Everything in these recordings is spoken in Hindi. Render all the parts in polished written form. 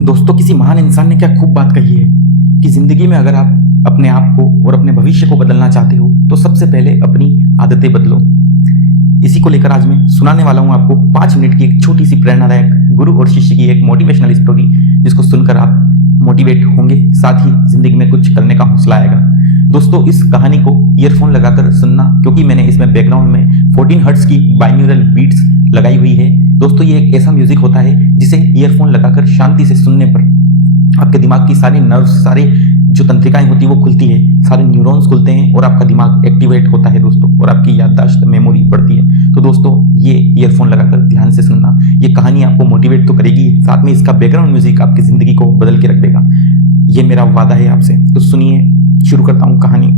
दोस्तों, किसी महान इंसान ने क्या खूब बात कही है कि जिंदगी में अगर आप अपने आप को और अपने भविष्य को बदलना चाहते हो तो सबसे पहले अपनी आदतें बदलो। इसी को लेकर आज मैं सुनाने वाला हूं आपको 5 मिनट की एक छोटी सी प्रेरणादायक गुरु और शिष्य की एक मोटिवेशनल स्टोरी, जिसको सुनकर आप मोटिवेट होंगे, साथ ही जिंदगी में कुछ करने का हौसला आएगा। दोस्तों, इस कहानी को ईयरफोन लगाकर सुनना, क्योंकि मैंने इसमें बैकग्राउंड में 14 हर्ट्ज की बाइन्यूरल बीट्स लगाई हुई है। दोस्तों, ये एक ऐसा म्यूजिक होता है जिसे ईयरफोन लगाकर शांति से सुनने पर आपके दिमाग की सारी नर्व्स, सारी जो तंत्रिकाएं होती है वो खुलती है, सारे न्यूरॉन्स खुलते हैं और आपका दिमाग एक्टिवेट होता है दोस्तों, और आपकी याददाश्त, मेमोरी बढ़ती है। तो दोस्तों, ये ईयरफोन लगाकर ध्यान से सुनना। ये कहानी आपको मोटिवेट तो करेगी, साथ में इसका बैकग्राउंड म्यूजिक आपकी जिंदगी को बदल के रख देगा। ये मेरा वादा है आपसे। तो सुनिए, शुरू करता हूँ कहानी।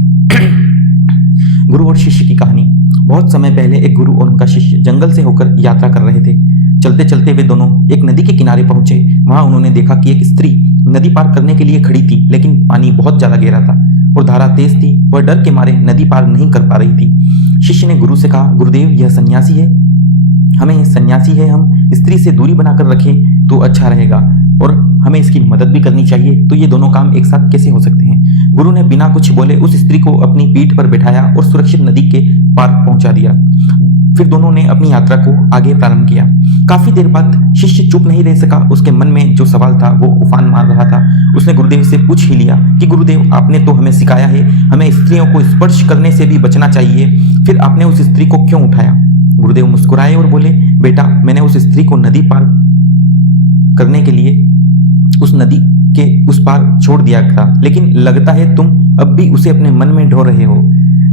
गुरु और शिष्य की कहानी। बहुत समय पहले एक गुरु और उनका शिष्य जंगल से होकर यात्रा कर रहे थे। चलते चलते वे दोनों एक नदी के किनारे पहुंचे। वहां उन्होंने देखा कि एक स्त्री नदी पार करने के लिए खड़ी थी, लेकिन पानी बहुत ज्यादा गहरा था और धारा तेज थी। वह डर के मारे नदी पार नहीं कर पा रही थी। शिष्य ने गुरु से कहा, गुरुदेव, यह सन्यासी है, हम स्त्री से दूरी बनाकर रखें तो अच्छा रहेगा और हमें इसकी मदद भी करनी चाहिए। तो ये दोनों काम एक साथ कैसे हो सकते हैं? गुरु ने बिना कुछ बोले उस स्त्री को अपनी पीठ पर बिठाया और सुरक्षित नदी के पार पहुंचा दिया। फिर दोनों ने अपनी यात्रा को आगे प्रारंभ किया। काफी देर बाद शिष्य चुप नहीं रह सका। उसके मन में जो सवाल था वो उफान मार रहा था। उसने गुरुदेव से पूछ ही लिया कि गुरुदेव, आपने तो हमें सिखाया है हमें स्त्रियों को स्पर्श करने से भी बचना चाहिए, फिर आपने उस स्त्री को क्यों उठाया? गुरुदेव मुस्कुराए और बोले, बेटा, मैंने उस स्त्री को नदी पार करने के लिए उस नदी के उस पार छोड़ दिया था, लेकिन लगता है तुम अब भी उसे अपने मन में ढो रहे हो।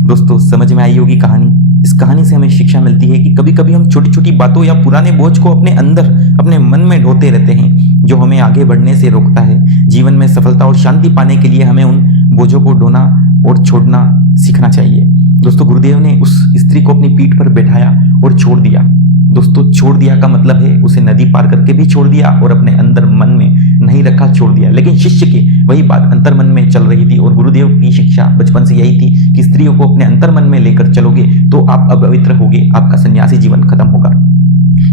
दोस्तों, समझ में आई होगी कहानी। इस कहानी से हमें शिक्षा मिलती है कि कभी कभी हम छोटी छोटी बातों या पुराने बोझ को अपने अंदर, अपने मन में ढोते रहते हैं, जो हमें आगे बढ़ने से रोकता है। जीवन में सफलता और शांति पाने के लिए हमें उन बोझों को ढोना और छोड़ना सीखना चाहिए। दोस्तों, गुरुदेव ने उस स्त्री को अपनी पीठ पर बैठाया और छोड़ दिया। दोस्तों, छोड़ दिया का मतलब है उसे नदी पार करके भी छोड़ दिया और अपने अंदर मन में नहीं रखा, छोड़ दिया। लेकिन शिष्य की वही बात अंतर मन में चल रही थी और गुरुदेव की शिक्षा बचपन से यही थी कि स्त्रियों को अपने अंतर मन में लेकर चलोगे तो आप अपवित्र होगे, आपका सन्यासी जीवन खत्म होगा।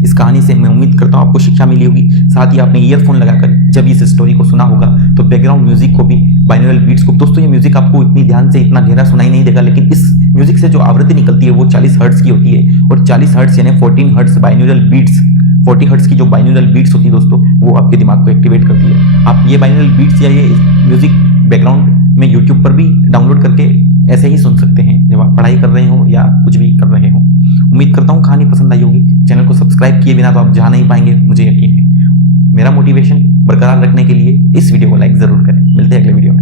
इस कहानी से मैं उम्मीद करता हूँ आपको शिक्षा मिली होगी। साथ ही आपने ईयरफोन लगाकर जब इस स्टोरी को सुना होगा तो बैकग्राउंड म्यूजिक को भी, बाइनोरल बीट्स को, दोस्तों ये म्यूजिक आपको इतनी ध्यान से इतना गहरा सुनाई नहीं देगा, लेकिन इस म्यूजिक से जो आवृत्ति निकलती है वो 40 हर्ट्ज की होती है और 40 हर्ट्ज यानी 14 हर्ट्ज बाइनोरल बीट्स, 40 हर्ट्ज की जो बाइनोरल बीट्स होती है दोस्तों, वो आपके दिमाग को एक्टिवेट करती है। आप ये बाइनोरल बीट्स या ये म्यूजिक बैकग्राउंड में यूट्यूब पर भी डाउनलोड करके ऐसे ही सुन सकते हैं जब आप पढ़ाई कर रहे हो या कुछ भी कर रहे हो। उम्मीद करता हूँ कहानी पसंद आई होगी। चैनल को सब्सक्राइब किए बिना तो आप जा नहीं पाएंगे, मुझे यकीन है। मेरा मोटिवेशन बरकरार रखने के लिए इस वीडियो को लाइक जरूर करें। मिलते हैं अगले वीडियो में।